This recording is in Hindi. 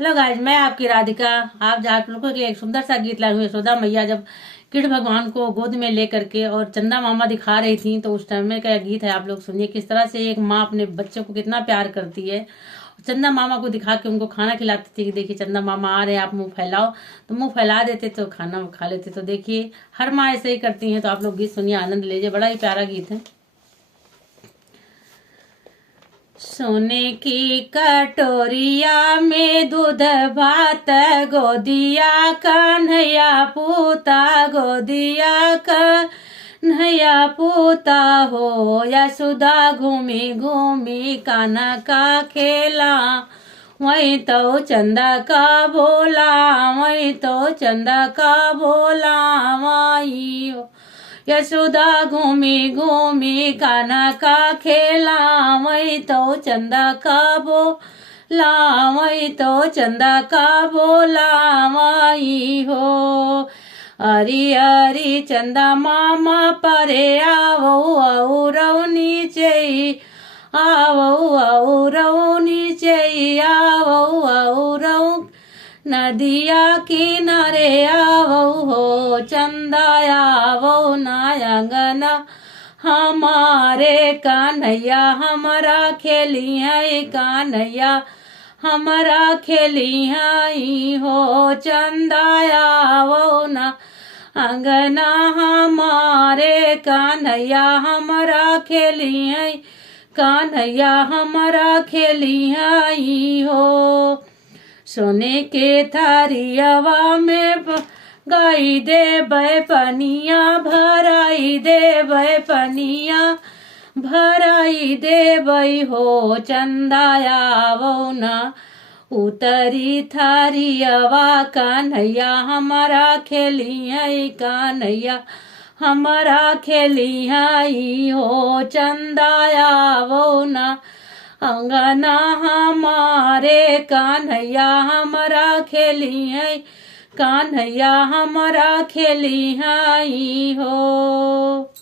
हेलो गाइज, मैं आपकी राधिका। आप लोगों के लिए एक सुंदर सा गीत लाई हुई। यशोदा मैया जब कृष्ण भगवान को गोद में लेकर के और चंदा मामा दिखा रही थी, तो उस टाइम में का गीत है। आप लोग सुनिए किस तरह से एक माँ अपने बच्चे को कितना प्यार करती है। चंदा मामा को दिखा के उनको खाना खिलाती थी कि देखिए चंदा मामा आ रहे हैं, आप मुंह फैलाओ। तो मुंह फैला देते तो खाना खा लेते। तो देखिए हर माँ ऐसे ही करती है। तो आप लोग गीत सुनिए, आनंद लीजिए, बड़ा ही प्यारा गीत है। सोने की कटोरिया में दूध भात गोदिया कन्हैया पूता, गोदिया कन्हैया पूता हो। यशोदा घूमी घूमी कान्हा का खेला, वही तो चंदा का बोला, वही तो चंदा का बोला माई हो। यशोदा घूमी घूमी कान्हा का खेला, वही तो चंदा का बोला, वही तो चंदा का बोला माई हो। अरी अरी चंदा मामा परे आवो आओ नीचे, आवो आओ नीचे, आवो आओ नदिया किनारे आवो हो। चंदा आवो नायंगना हमारे कान्हैया, हमारा खेली है कान्हैया, हमारा खेली है हो। चंदा आवो ना अंगना हमारे कान्हैया, हमारा खेली है कान्हैया, हमारा खेली है हो। सोने के थारियावा में गाई दे बे पनिया, भराई दे बे पनिया, भराई दे बई हो। चंदाया वो ना उतरी थारियावा, कान्हैया हमारा खेली है कान्हैया, हमारा खेली है हो। चंदाया वो ना अंगना हमारे कान्हैया, हमारा खेली है कान्हैया, हमारा खेली है हो।